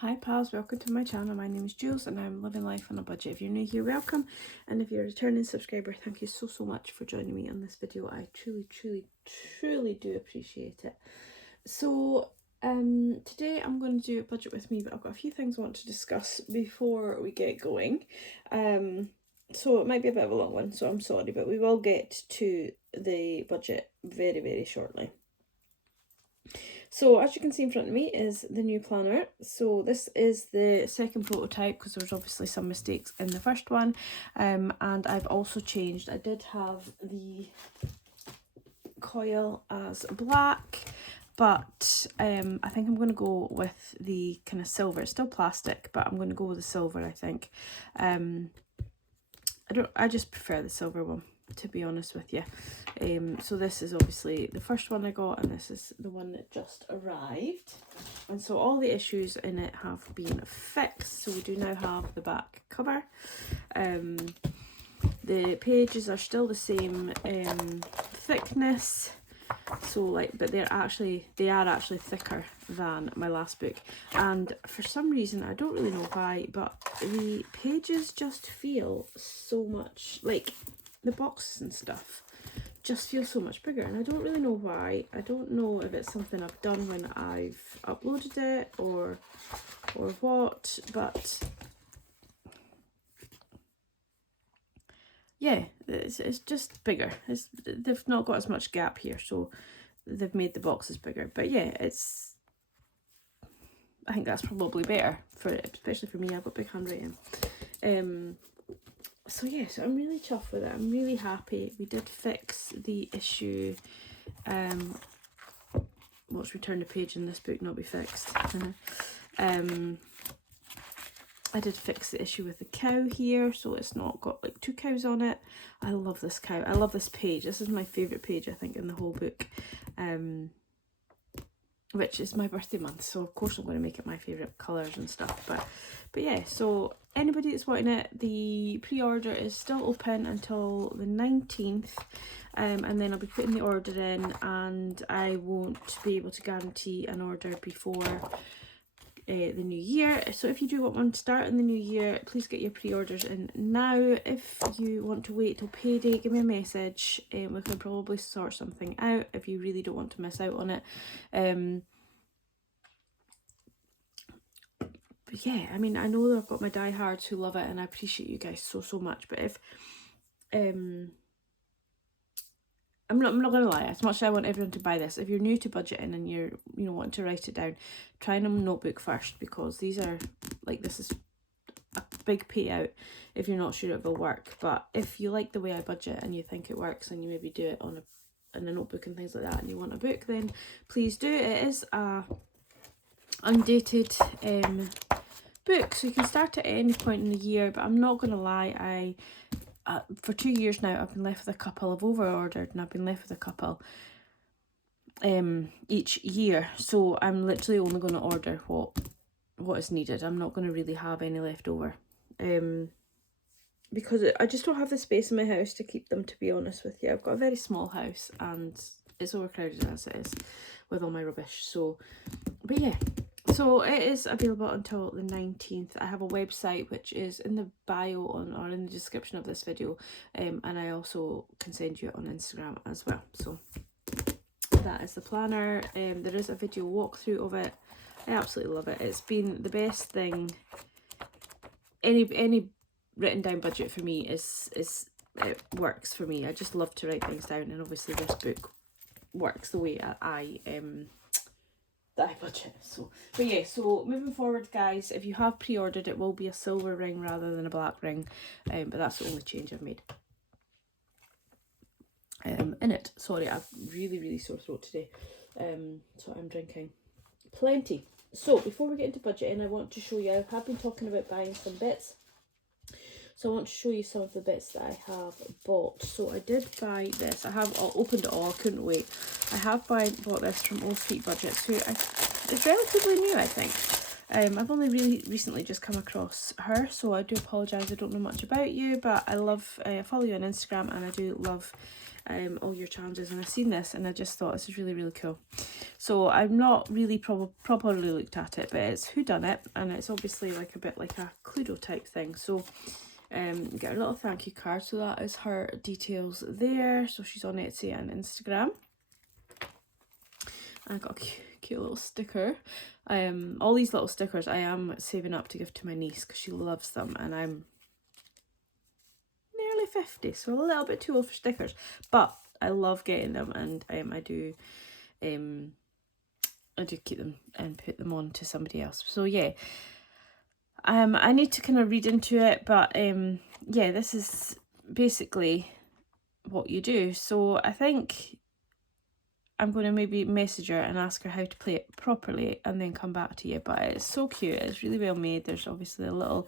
Hi pals, welcome to my channel. My name is Jules and I'm living life on a budget. If you're new here, welcome, and if you're a returning subscriber, thank you so much for joining me on this video. I truly do appreciate it. So today I'm going to do a budget with me, but I've got a few things I want to discuss before we get going. So it might be a bit of a long one, so I'm sorry, but we will get to the budget very shortly. So as you can see in front of me is the new planner. So this is the second prototype because there was obviously some mistakes in the first one, and I've also changed. I did have the coil as black, but I think I'm going to go with the kind of silver. It's still plastic, but I'm going to go with the silver, I think. I just prefer the silver one, to be honest with you. So this is obviously the first one I got, and this is the one that just arrived. And so all the issues in it have been fixed. So we do now have the back cover. The pages are still the same thickness. So but they are actually thicker than my last book, and for some reason I don't really know why, but the pages just feel so much like the boxes and stuff just feel so much bigger, and I don't really know why. I don't know if it's something I've done when I've uploaded it or what, but yeah, it's just bigger. They've not got as much gap here, so they've made the boxes bigger. But yeah, I think that's probably better for it, especially for me. I've got big handwriting. So yeah, so I'm really chuffed with it. I'm really happy. We did fix the issue. Watch me turn the page in this book not be fixed. I did fix the issue with the cow here, so it's not got like two cows on it. I love this cow. I love this page. This is my favourite page, I think, in the whole book. Which is my birthday month, so of course I'm going to make it my favourite colours and stuff. But yeah, so anybody that's wanting it, the pre-order is still open until the 19th. And then I'll be putting the order in, and I won't be able to guarantee an order before the new year. So if you do want one to start in the new year, please get your pre-orders in now. If you want to wait till payday, give me a message. We can probably sort something out if you really don't want to miss out on it. But yeah, I mean, I know that I've got my diehards who love it, and I appreciate you guys so much. But if I'm not gonna lie, as much as I want everyone to buy this, if you're new to budgeting and you're wanting to write it down, try in a notebook first, because these are this is a big payout if you're not sure it will work. But if you like the way I budget and you think it works, and you maybe do it in a notebook and things like that, and you want a book, then please do. It is a undated book, so you can start at any point in the year. But I'm not gonna lie, for 2 years now I've been left with a couple. I've over ordered and I've been left with a couple each year, so I'm literally only going to order what is needed. I'm not going to really have any left over, because I just don't have the space in my house to keep them, to be honest with you. I've got a very small house and it's overcrowded as it is with all my rubbish. So but yeah, so it is available until the 19th. I have a website which is in the bio or in the description of this video, and I also can send you it on Instagram as well. So that is the planner. There is a video walkthrough of it. I absolutely love it. It's been the best thing. Any written down budget for me is it works for me. I just love to write things down, and obviously this book works the way I budget. So but yeah, so moving forward, guys, if you have pre-ordered, it will be a silver ring rather than a black ring, but that's the only change I've made in it. Sorry, I've really sore throat today, so I'm drinking plenty. So before we get into budgeting, I want to show you, I have been talking about buying some bits, so I want to show you some of the bits that I have bought. So I did buy this. I have opened it all. I couldn't wait. I have bought this from Old Street Budgets, who it's relatively new, I think. I've only really recently just come across her, so I do apologise, I don't know much about you, but I love, I follow you on Instagram, and I do love all your challenges, and I've seen this and I just thought this is really, really cool. So I've not really properly looked at it, but it's Who Done It, and it's obviously like a bit like a Cluedo type thing. So you get a little thank you card, so that is her details there. So she's on Etsy and Instagram. I got a cute little sticker. All these little stickers I am saving up to give to my niece because she loves them, and I'm nearly 50, so a little bit too old for stickers, but I love getting them, and I do keep them and put them on to somebody else. So yeah, I need to kind of read into it, but yeah, this is basically what you do. So I think I'm going to maybe message her and ask her how to play it properly and then come back to you. But it's so cute, it's really well made. There's obviously a little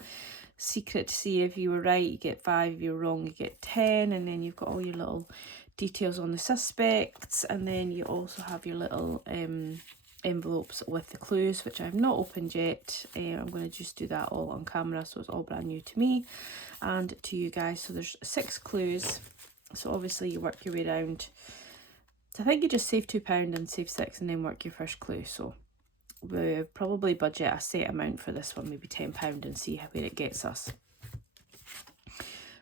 secret to see if you were right, you get 5, if you're wrong, you get 10, and then you've got all your little details on the suspects, and then you also have your little envelopes with the clues, which I've not opened yet. I'm going to just do that all on camera, so it's all brand new to me and to you guys. So there's 6 clues, so obviously you work your way around. So I think you just save £2 and save 6 and then work your first clue. So we'll probably budget a set amount for this one, maybe £10, and see where it gets us.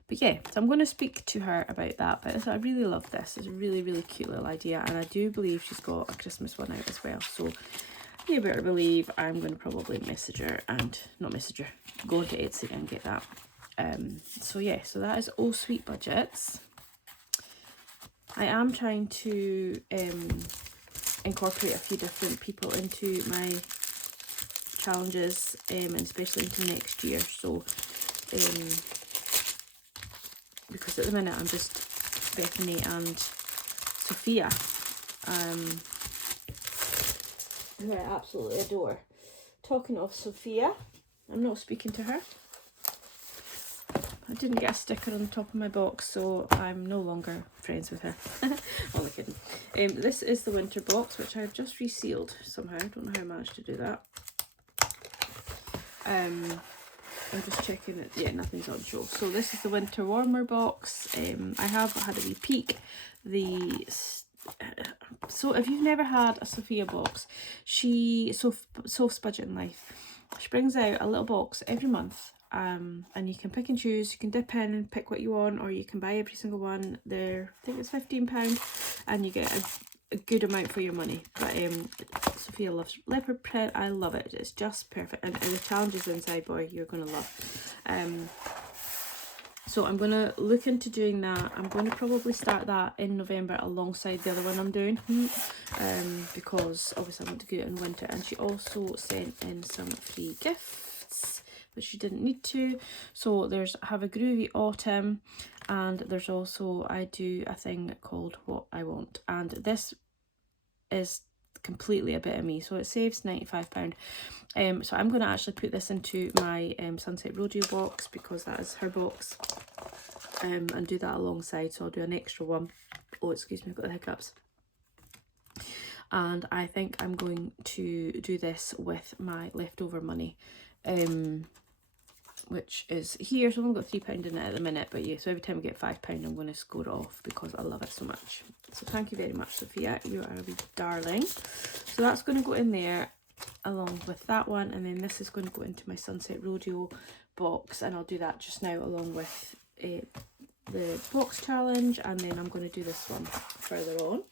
But yeah, so I'm going to speak to her about that. But I really love this. It's a really, really cute little idea, and I do believe she's got a Christmas one out as well. So you better believe I'm going to probably message her, and not message her, go to Etsy and get that. So yeah, so that is All Sweet Budgets. I am trying to incorporate a few different people into my challenges, and especially into next year. So because at the minute I'm just Bethany and Sophia, who I absolutely adore. Talking of Sophia, I'm not speaking to her. I didn't get a sticker on the top of my box, so I'm no longer friends with her. Only kidding. This is the winter box, which I've just resealed somehow. I don't know how I managed to do that. I'm just checking it. Yeah, nothing's on show. So this is the winter warmer box. I have had a wee peek. So if you've never had a Sophia box, Soph's Budget in Life, she brings out a little box every month. And you can pick and choose. You can dip in and pick what you want, or you can buy every single one. I think it's £15, and you get a good amount for your money. But Sophia loves leopard print. I love it. It's just perfect, and the challenges inside, boy, you're gonna love. So I'm gonna look into doing that. I'm going to probably start that in November alongside the other one I'm doing, because obviously I want to do it in winter. And she also sent in some free gifts, but she didn't need to. So there's Have a Groovy Autumn, and there's also I do a thing called What I Want, and this is completely a bit of me, so it saves £95. So I'm going to actually put this into my Sunset Rodeo box, because that is her box, and do that alongside. So I'll do an extra one. Oh, excuse me, I've got the hiccups. And I think I'm going to do this with my leftover money, which is here. So I've only got £3 in it at the minute, but yeah, so every time I get £5 I'm going to score it off because I love it so much. So thank you very much, Sophia, you are a wee darling. So that's going to go in there along with that one, and then this is going to go into my Sunset Rodeo box, and I'll do that just now along with the box challenge, and then I'm going to do this one further on.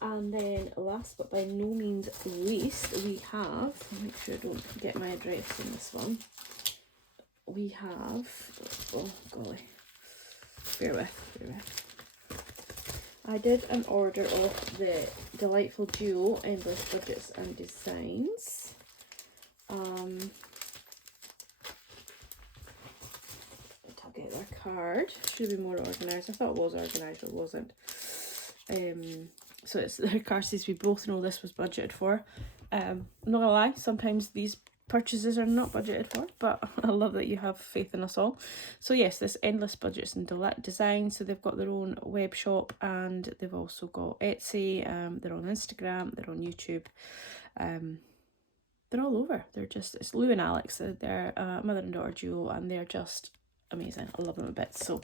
And then last but by no means least, we have, make sure I don't get my address in this one, we have, oh golly, bear with. I did an order of the delightful duo Endless Budgets and Designs. I'll get their card. Should be more organised. I thought it was organised, but it wasn't. So it's their card says we both know this was budgeted for. I'm not gonna lie, sometimes these purchases are not budgeted for, but I love that you have faith in us all. So yes, this Endless Budgets and Design. So they've got their own web shop, and they've also got Etsy. They're on Instagram, they're on YouTube. they're all over. They're just, it's Lou and Alex. They're mother and daughter duo, and they're just amazing. I love them a bit. So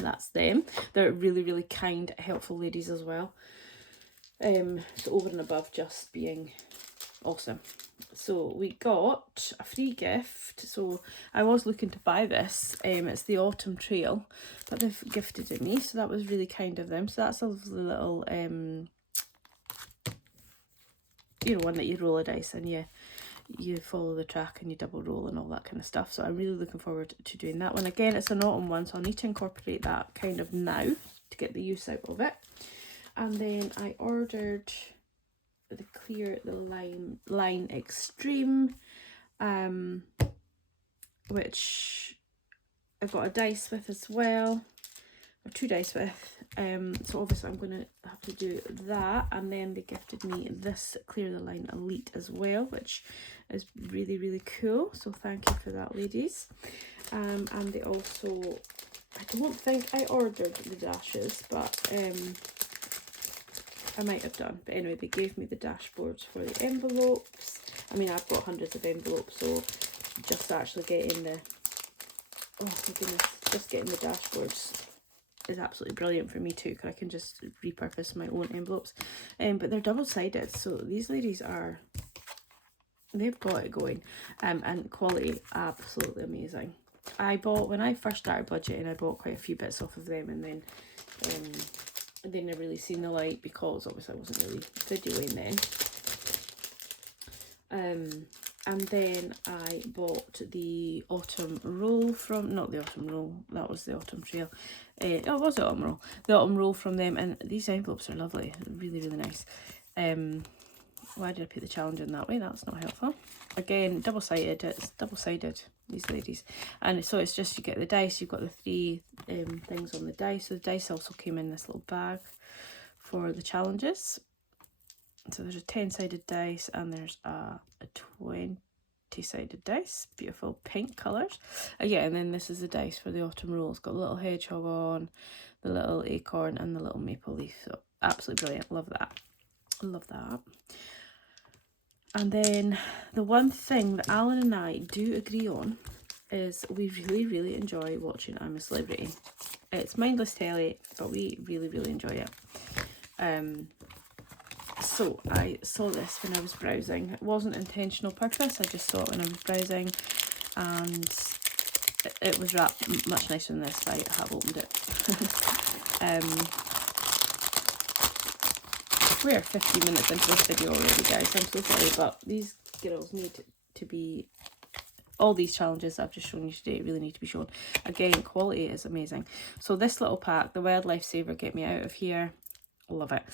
that's them. They're really, really kind, helpful ladies as well. So over and above just being awesome. So we got a free gift. So I was looking to buy this. It's the Autumn Trail, but they've gifted it me, so that was really kind of them. So that's a lovely little you know, one that you roll a dice and you follow the track and you double roll and all that kind of stuff. So I'm really looking forward to doing that one. Again, it's an autumn one, so I'll need to incorporate that kind of now to get the use out of it. And then I ordered the Clear the Line Extreme, which I got a dice with as well, or 2 dice with. So obviously I'm going to have to do that. And then they gifted me this Clear the Line Elite as well, which is really, really cool. So thank you for that, ladies. And they also, I don't think I ordered the dashes, but I might have done. But anyway, they gave me the dashboards for the envelopes. I mean, I've got hundreds of envelopes, so just actually getting the, oh my goodness, just getting the dashboards is absolutely brilliant for me too, because I can just repurpose my own envelopes. But they're double-sided, so these ladies are, they've got it going. And quality, absolutely amazing. I bought, when I first started budgeting, I bought quite a few bits off of them, and then they never really seen the light because obviously I wasn't really videoing then. And then I bought the autumn roll from, not the autumn roll, that was the autumn trail. Oh, it was the autumn roll. The autumn roll from them, and these envelopes are lovely, really, really nice. Why did I put the challenge in that way? That's not helpful. Again, double-sided, it's double-sided, these ladies. And so it's just, you get the dice, you've got the 3 things on the dice. So the dice also came in this little bag for the challenges. So there's a 10-sided dice and there's a 20-sided dice. Beautiful pink colours. Yeah, and then this is the dice for the autumn roll. It's got a little hedgehog on, the little acorn and the little maple leaf. So absolutely brilliant. Love that. Love that. And then the one thing that Alan and I do agree on is we really, really enjoy watching I'm a Celebrity. It's mindless telly, but we really, really enjoy it. So I saw this when I was browsing. It wasn't intentional purpose, I just saw it when I was browsing, and it was wrapped much nicer than this. I have opened it. We're 15 minutes into this video already, guys. I'm so sorry, but these girls need to be, all these challenges that I've just shown you today really need to be shown. Again, quality is amazing. So this little pack, the Wildlife Saver Get Me Out of Here, love it.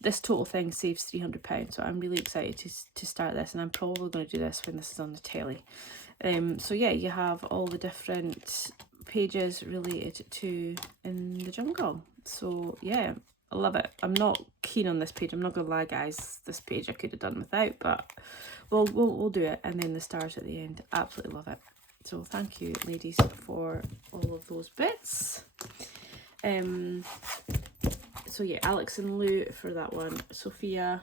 This total thing saves £300, so I'm really excited to start this, and I'm probably going to do this when this is on the telly. So yeah, you have all the different pages related to In the Jungle. So yeah, I love it. I'm not keen on this page, I'm not gonna lie, guys. This page I could have done without, but we'll do it. And then the stars at the end, absolutely love it. So thank you, ladies, for all of those bits. So yeah, Alex and Lou for that one, Sophia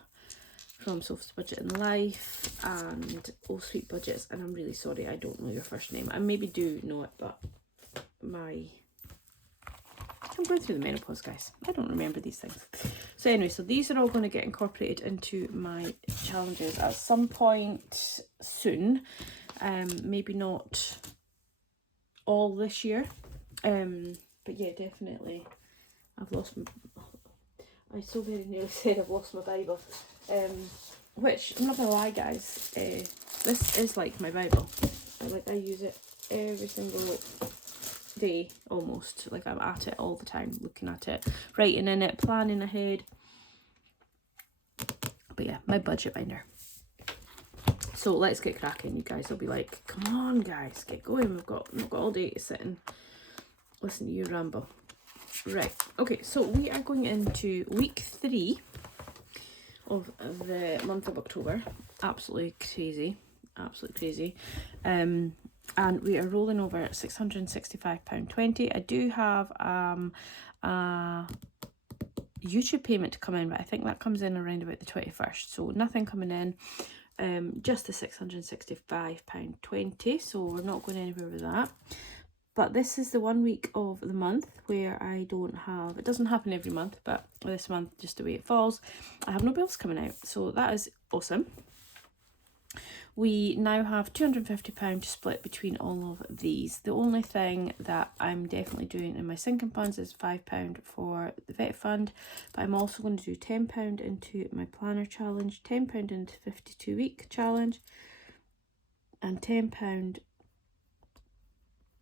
from Soph's Budget in Life, and Oh Sweet Budgets. And I'm really sorry, I don't know your first name. I maybe do know it, but I'm going through the menopause, guys. I don't remember these things. So anyway, so these are all going to get incorporated into my challenges at some point soon. Maybe not all this year. But yeah, definitely. I've lost my... I so very nearly said I've lost my Bible. Which, I'm not going to lie, guys. This is like my Bible. I use it every single day, almost. Like, I'm at it all the time, looking at it, writing in it, planning ahead. But yeah, my budget binder. So let's get cracking, you guys. I'll be like, come on, guys, get going. We've got all day to sit and listen to you ramble. Right, okay, so we are going into week 3 of the month of October. Absolutely crazy, absolutely crazy. And we are rolling over at £665.20. I do have a YouTube payment to come in, but I think that comes in around about the 21st, so nothing coming in. just the £665.20, so we're not going anywhere with that. But this is the 1 week of the month where I don't have, it doesn't happen every month, but this month, just the way it falls, I have no bills coming out, so that is awesome. We now have £250 to split between all of these. The only thing that I'm definitely doing in my sinking funds is £5 for the vet fund, but I'm also going to do £10 into my planner challenge, £10 into 52-week challenge, and £10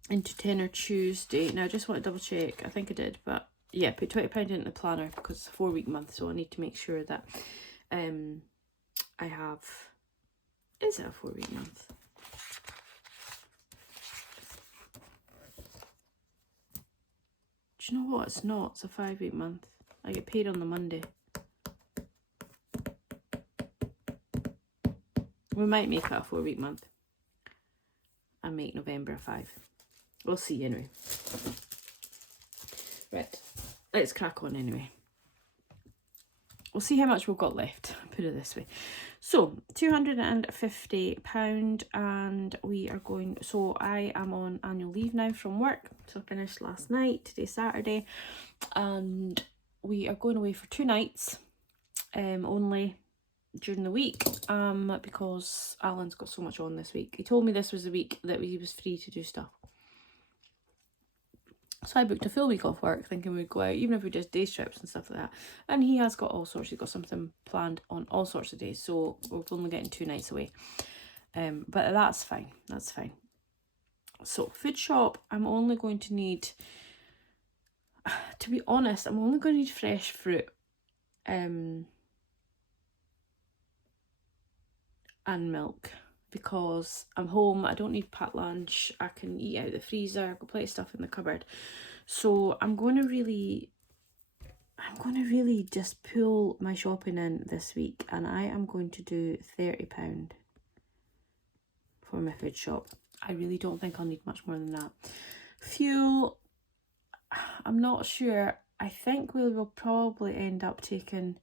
into Tenner Tuesday. Now I just want to double check, I think I did, but yeah, put £20 into the planner because it's a 4-week month, so I need to make sure that I have, is it a 4-week month? Do you know what, it's not, it's a 5-week month. I get paid on the Monday. We might make it a 4-week month and make November a 5. We'll see anyway. Right, let's crack on anyway. We'll see how much we've got left, put it this way. So, £250, and we are going, so I am on annual leave now from work. So I finished last night, today's Saturday, and we are going away for 2 nights, only during the week, because Alan's got so much on this week. He told me this was the week that he was free to do stuff. So I booked a full week off work thinking we'd go out, even if we just day trips and stuff like that. And he has got all sorts, he's got something planned on all sorts of days. So we're only getting 2 nights away. But that's fine, that's fine. So food shop, I'm only going to need, to be honest, I'm only going to need fresh fruit. And milk. Because I'm home, I don't need packed lunch, I can eat out the freezer, I've got plenty of stuff in the cupboard. So I'm going to really just pull my shopping in this week, and I am going to do £30 for my food shop. I really don't think I'll need much more than that. Fuel, I'm not sure. I think we will probably end up taking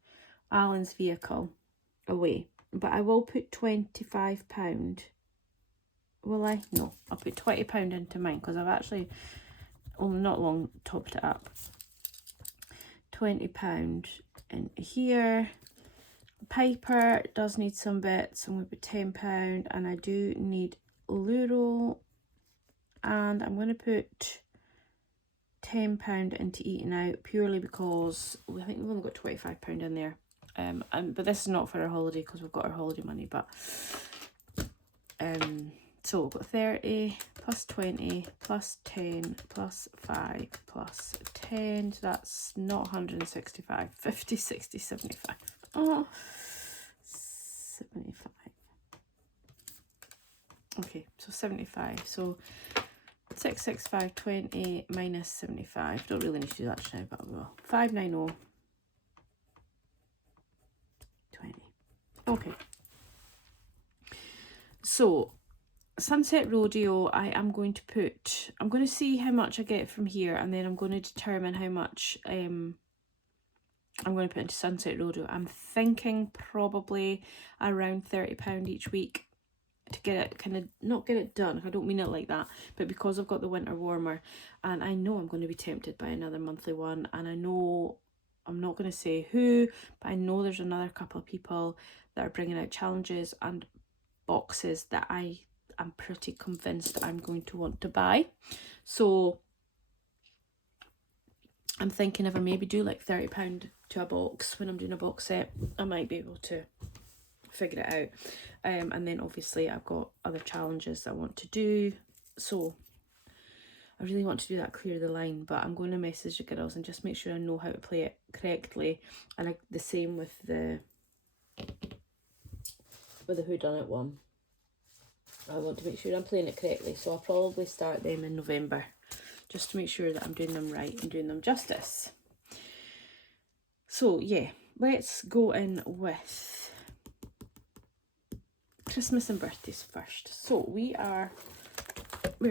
Alan's vehicle away. But I will put £25. Will I? No, I'll put £20 into mine because I've actually only not long topped it up. £20 in here. Piper does need some bits, so I'm going to put £10, and I do need Luro, and I'm going to put £10 into eating out purely because I think we've only got £25 in there. But this is not for our holiday because we've got our holiday money, but so we've got 30 plus 20 plus 10 plus 5 plus 10, so that's not 165, 50, 60, 75. Oh, 75. Okay, so 75. So 665, 20 minus 75. Don't really need to do that just now, but I will. 590. 20. Okay. So Sunset Rodeo, I'm going to see how much I get from here, and then I'm going to determine how much I'm going to put into Sunset Rodeo. I'm thinking probably around £30 each week to get it kind of, not get it done, I don't mean it like that, but because I've got the winter warmer, and I know I'm going to be tempted by another monthly one, and I know, I'm not going to say who, but I know there's another couple of people that are bringing out challenges and boxes that I am pretty convinced I'm going to want to buy. So I'm thinking if I maybe do like £30 to a box when I'm doing a box set, I might be able to figure it out. And then obviously I've got other challenges that I want to do, so I really want to do that, clear the line, but I'm going to message the girls and just make sure I know how to play it correctly. And the same with the whodunit one. I want to make sure I'm playing it correctly, so I'll probably start them in November just to make sure that I'm doing them right and doing them justice. So yeah, let's go in with Christmas and birthdays first. So we're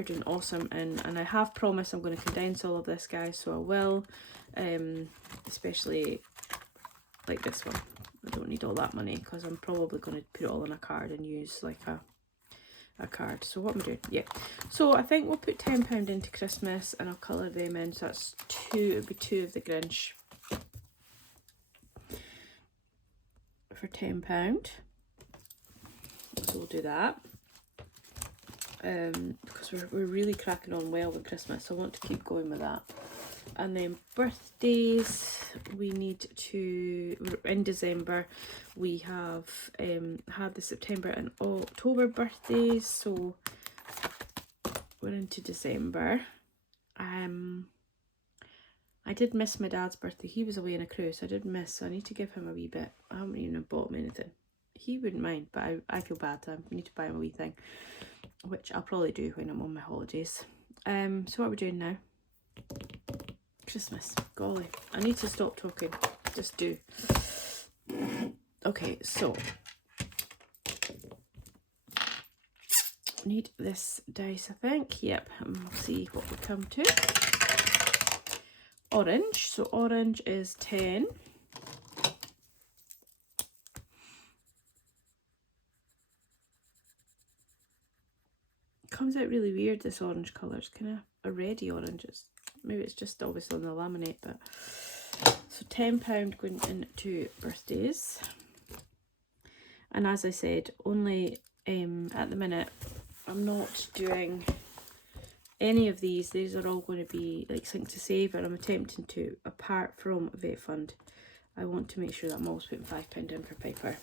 doing awesome, and I have promised I'm going to condense all of this, guys, so I will, especially like this one. I don't need all that money because I'm probably going to put it all on a card and use like a card. So what am I doing? Yeah. So I think we'll put £10 into Christmas and I'll colour them in. So that's two, it would be 2 of the Grinch for £10. So we'll do that. Because we're really cracking on well with Christmas, so I want to keep going with that. And then birthdays, we need to, in December, we have had the September and October birthdays, so we're into December. I did miss my dad's birthday. He was away on a cruise, so I did miss, so I need to give him a wee bit. I haven't even bought him anything. He wouldn't mind, but I feel bad, so I need to buy him a wee thing, which I'll probably do when I'm on my holidays. So what are we doing now? Christmas. Golly, I need to stop talking. Just do. Okay, so need this dice, I think. Yep, and we'll see what we come to. Orange. So orange is 10. Comes out really weird, this orange colour. It's kind of a reddy orange. Maybe it's just obviously on the laminate, but so £10 going into birthdays. And as I said, only at the minute I'm not doing any of these. These are all going to be like Sync to Save, and I'm attempting to, apart from Vet Fund, I want to make sure that I'm always putting £5 in for Piper.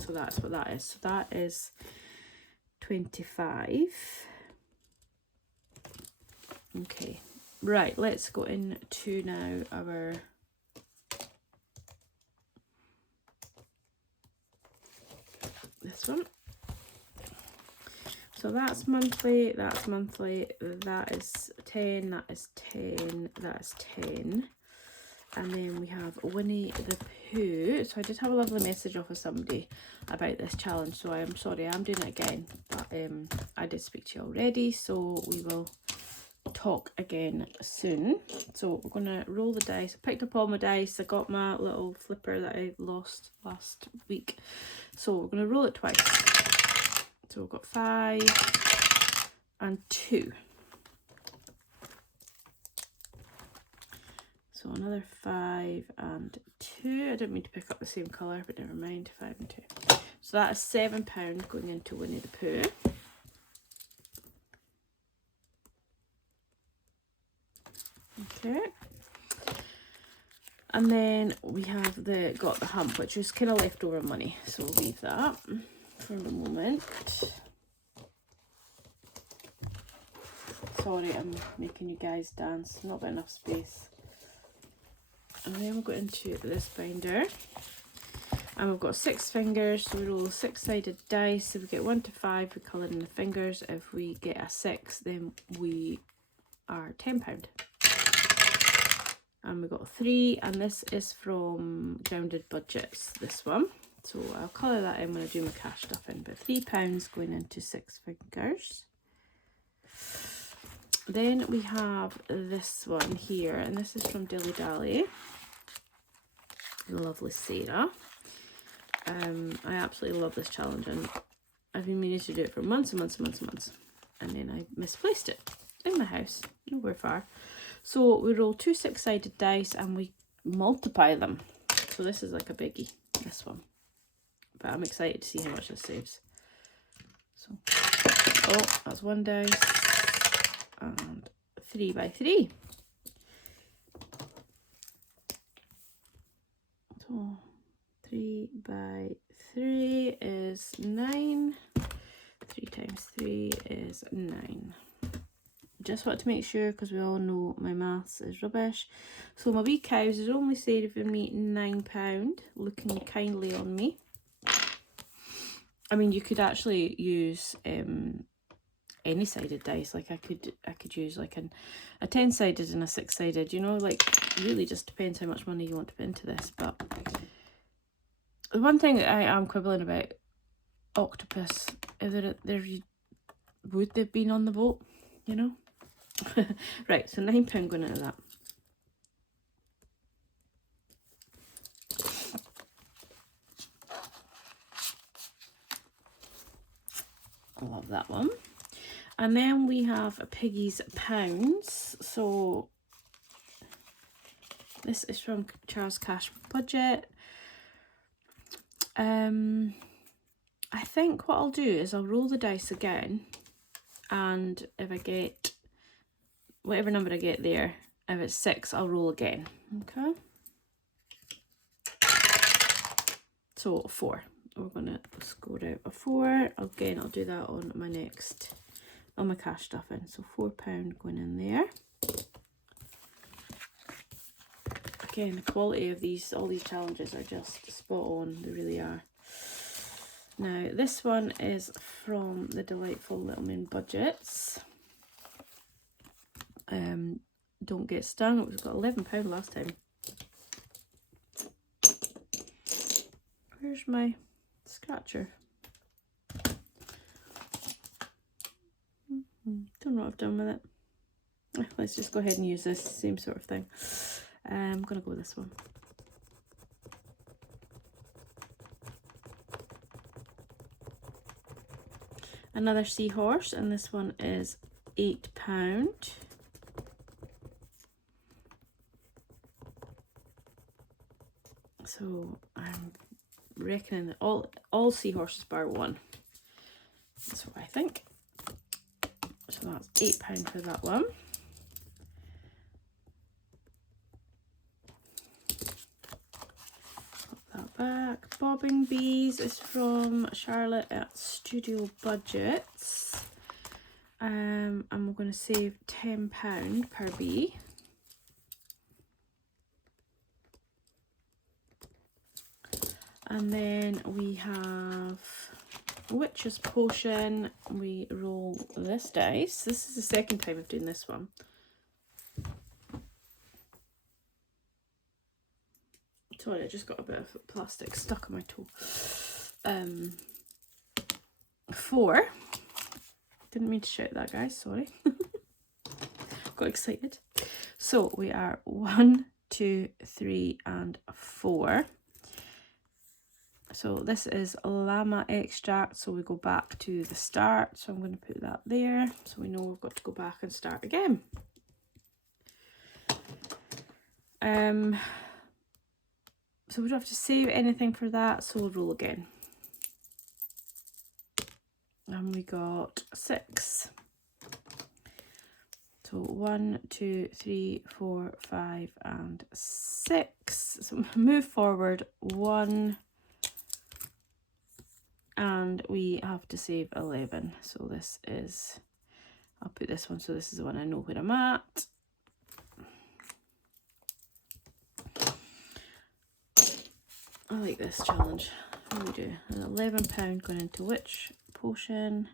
So that's what that is. So that is 25. Okay, right, let's go into now our this one. So that's monthly, that is 10, that is 10, that is 10. And then we have Winnie the Pooh. So I did have a lovely message off of somebody about this challenge, so I am sorry, I'm doing it again, but I did speak to you already, so we will talk again soon. So we're gonna roll the dice. I picked up all my dice. I got my little flipper that I lost last week, so we're gonna roll it twice. So we've got 5 and 2. So another 5 and 2. I didn't mean to pick up the same colour, but never mind. 5 and 2. So that is £7 going into Winnie the Pooh. Okay. And then we have got the hump, which is kind of leftover money. So we'll leave that for the moment. Sorry, I'm making you guys dance. Not got enough space. And then we'll go into this binder. And we've got 6 fingers, so we roll 6-sided dice. If we get 1 to 5, we colour in the fingers. If we get a 6, then we are £10. And we got 3, and this is from Grounded Budgets, this one. So I'll colour that in when I do my cash stuff in, but £3 going into 6 fingers. Then we have this one here, and this is from Dilly Dally. Lovely Sarah. I absolutely love this challenge, and I've been meaning to do it for months and months and months and months, and then I misplaced it in my house, nowhere far. So we roll 2 6-sided dice and we multiply them. So this is like a biggie, this one, but I'm excited to see how much this saves. So, oh, that's 1 dice and 3 by 3. So 3 by 3 is 9. 3 times 3 is 9. Just want to make sure, because we all know my maths is rubbish. So my wee cows is only saving me £9, looking kindly on me. I mean, you could actually use any sided dice. Like I could use like a 10-sided and a 6-sided, you know, like really just depends how much money you want to put into this. But the one thing that I am quibbling about, octopus, would they've been on the boat, you know? Right, so £9 going into that. I love that one. And then we have Piggy's Pounds. So this is from Charles Cash Budget. I think what I'll do is I'll roll the dice again, and if I get whatever number I get there, if it's 6, I'll roll again. Okay. So 4. We're gonna score out a 4. Again, I'll do that on my next, on my cash stuffing. So £4 going in there. Again, the quality of these, all these challenges are just spot on. They really are. Now, this one is from the delightful Little Moon Budgets. Don't Get Stung. It was got £11 last time. Where's my scratcher? Don't know what I've done with it. Let's just go ahead and use this same sort of thing. I'm gonna go with this one. Another seahorse, and this one is £8. So I'm reckoning that all seahorses bar 1. That's what I think. So that's £8 for that one. Put that back. Bobbing Bees is from Charlotte at Studio Budgets. And we're going to save £10 per bee. And then we have Witch's Potion. We roll this dice. This is the second time of doing this one. Sorry, I just got a bit of plastic stuck on my toe. 4. Didn't mean to shout that, guys. Sorry. Got excited. So we are 1, 2, 3, and 4. So this is llama extract, so we go back to the start. So I'm going to put that there, so we know we've got to go back and start again. So we don't have to save anything for that, so we'll roll again. And we got 6. So 1, 2, 3, 4, 5, and 6. So move forward 1. And we have to save 11. So this is, I'll put this one, so this is the one I know where I'm at. I like this challenge. What do we do? An £11 going into Witch Potion.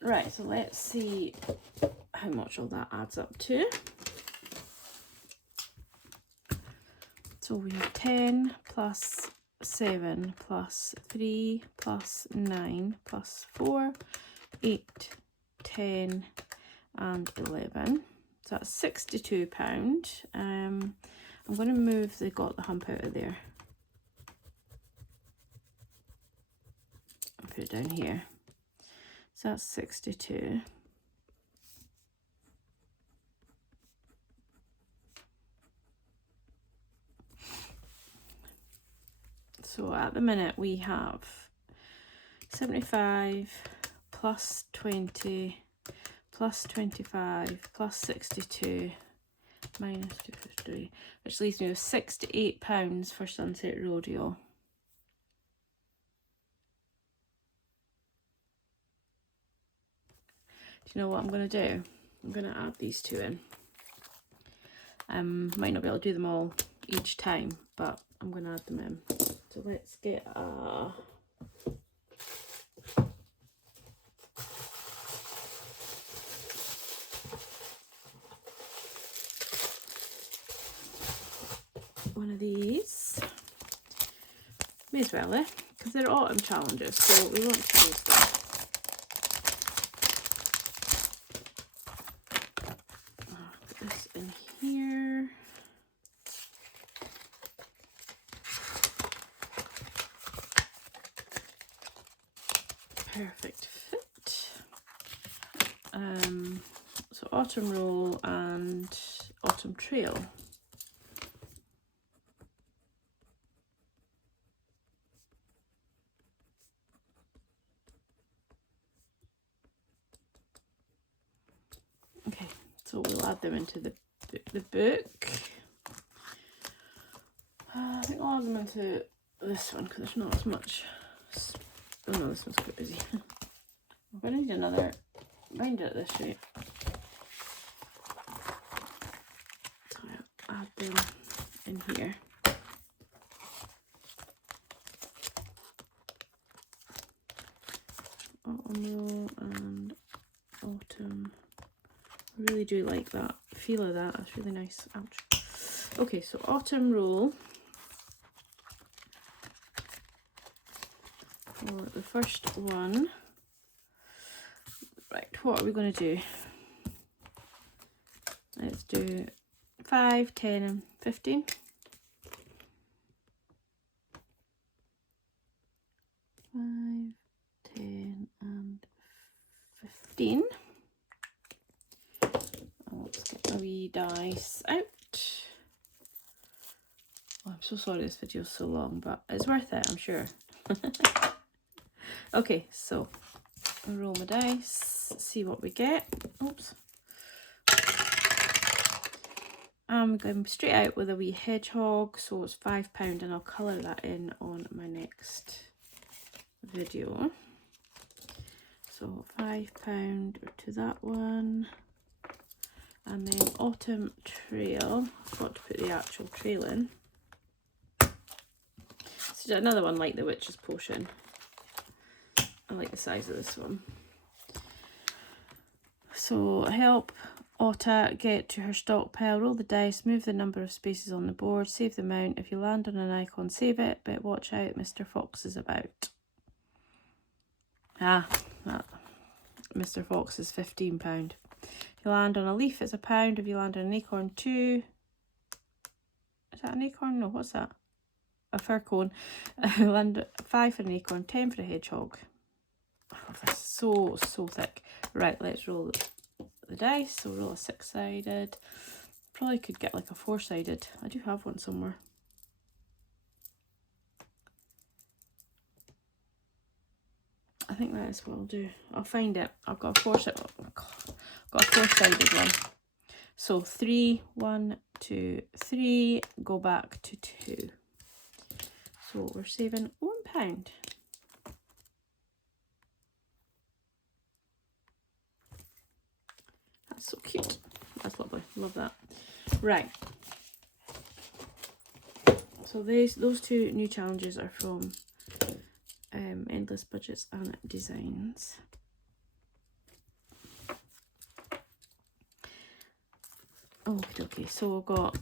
Right, so let's see how much all that adds up to. So we have 10 plus 7 plus 3 plus 9 plus 4, 8, 10 and 11. So that's £62. I'm going to move the Got the Hump out of there. I'll put it down here. So that's 62. So at the minute we have 75 plus 20 plus 25 plus 62 minus 253, which leaves me with £68 for Sunset Rodeo. Do you know what I'm going to do? I'm going to add these two in. Might not be able to do them all each time, but I'm going to add them in. So let's get one of these. May as well, because they're autumn challenges, so we want to use them. Put this in here. perfect fit. So autumn roll and autumn trail. Okay, so we'll add them into the book. I think I'll add them into this one because there's not as much. Oh no, this one's quite busy. I'm going to need another binder at this rate. So I'll add them in here. Autumn roll and autumn. I really do like that feel of that. That's really nice. Ouch. Okay, so autumn roll for the first one. Right, what are we going to do? Let's do 5, 10 and 15. 5, 10 and 15. Let's get the wee dice out. Oh, I'm so sorry this video's so long, but it's worth it, I'm sure. Okay, so I'll roll my dice, see what we get. Oops. I'm going straight out with a wee hedgehog, so it's £5, and I'll colour that in on my next video. So £5 to that one. And then autumn trail. I forgot to put the actual trail in. So another one like the witch's potion. I like the size of this one. So help Otta get to her stockpile, roll the dice, move the number of spaces on the board, save the amount. If you land on an icon, save it, but watch out, Mr. Fox is about. Mr. Fox is £15. If you land on a leaf, it's £1. If you land on an acorn, 2. Is that an acorn? No, what's that? A fir cone. Land 5 for an acorn, 10 for a hedgehog. Oh, that's so thick. Right, let's roll the dice. So roll a 6-sided. Probably could get like a 4-sided. I do have one somewhere. I think that is what I'll do. I'll find it. I've got a 4-sided one. So 3, 1, 2, 3. Go back to 2. So we're saving £1. That's so cute. That's lovely. Love that. Right. So those two new challenges are from Endless Budgets and Designs. Okay, so we've got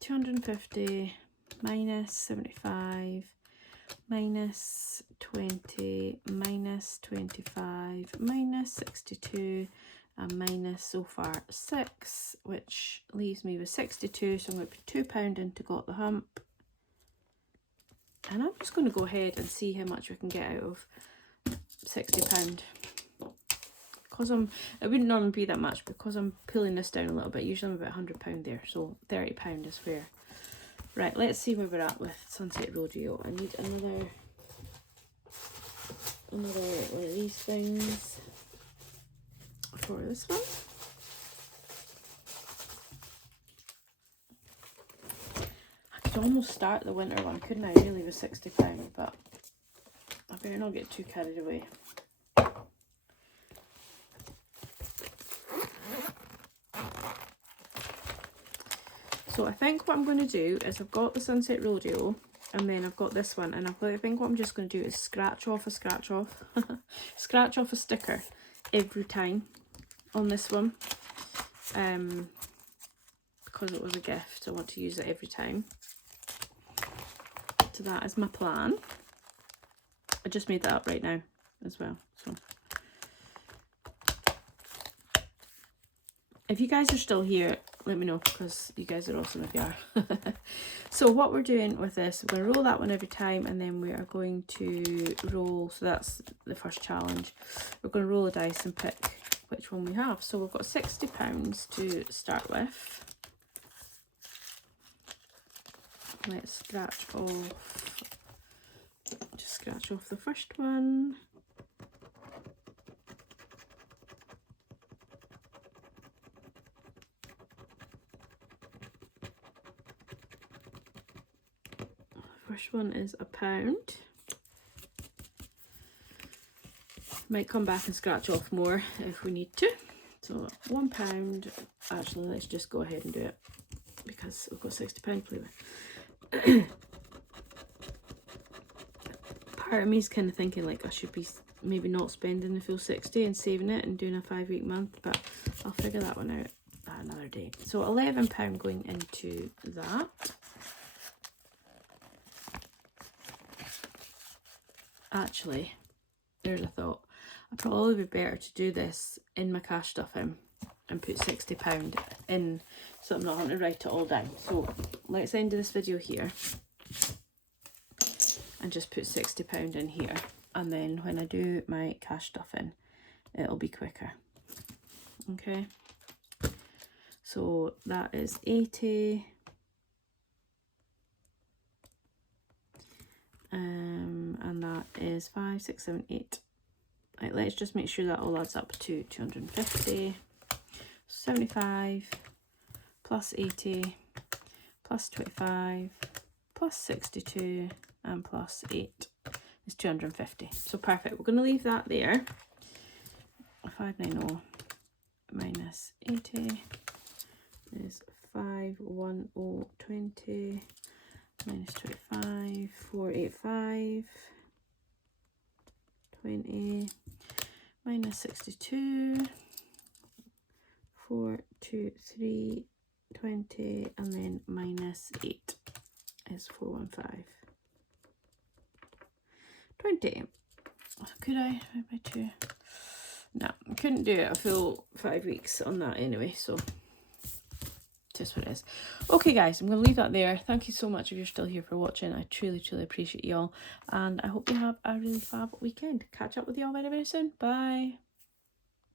250 minus 75 minus 20 minus 25 minus 62 and minus so far 6, which leaves me with 62. So I'm going to put £2 into Got the Hump, and I'm just going to go ahead and see how much we can get out of £60. Because it wouldn't normally be that much, because I'm pulling this down a little bit. Usually I'm about £100 there, so £30 is fair. Right, let's see where we're at with Sunset Rodeo. I need another one of these things for this one. I could almost start the winter one, couldn't I, really, with £60, but I better not get too carried away. So I think what I'm going to do is I've got the Sunset Rodeo, and then I've got this one, and I think what I'm just going to do is scratch off a sticker every time on this one, because it was a gift. I want to use it every time. So that is my plan. I just made that up right now as well. So if you guys are still here, let me know, because you guys are awesome if you are. So what we're doing with this, we're going to roll that one every time, and then we are going to roll, so that's the first challenge. We're going to roll a dice and pick which one we have. So we've got £60 to start with. Let's scratch off, just scratch off the first one. First one is £1. Might come back and scratch off more if we need to. So £1. Actually, let's just go ahead and do it because we've got £60 to play with. Part of me is kind of thinking like I should be maybe not spending the full 60 and saving it and doing a 5-week month, but I'll figure that one out another day. So £11 going into that. Actually, there's a thought. I'd probably be better to do this in my cash stuffing and put £60 in, so I'm not having to write it all down. So let's end this video here and just put £60 in here, and then when I do my cash stuffing, it'll be quicker. Okay, so that is 80. And that is 5, 6, 7, 8. Right, let's just make sure that all adds up to 250. 75 plus 80 plus 25 plus 62 and plus 8 is 250. So perfect. We're going to leave that there. 590 minus 80 is 51020 minus 25, 485, 20, minus 62, 423, 20, and then minus 8 is 415. 20. Could I? By 2? No, I couldn't do it a full 5 weeks on that anyway, so just what it is. Okay guys, I'm going to leave that there. Thank you so much if you're still here for watching. I truly appreciate you all, and I hope you have a really fab weekend. Catch up with you all very soon. Bye.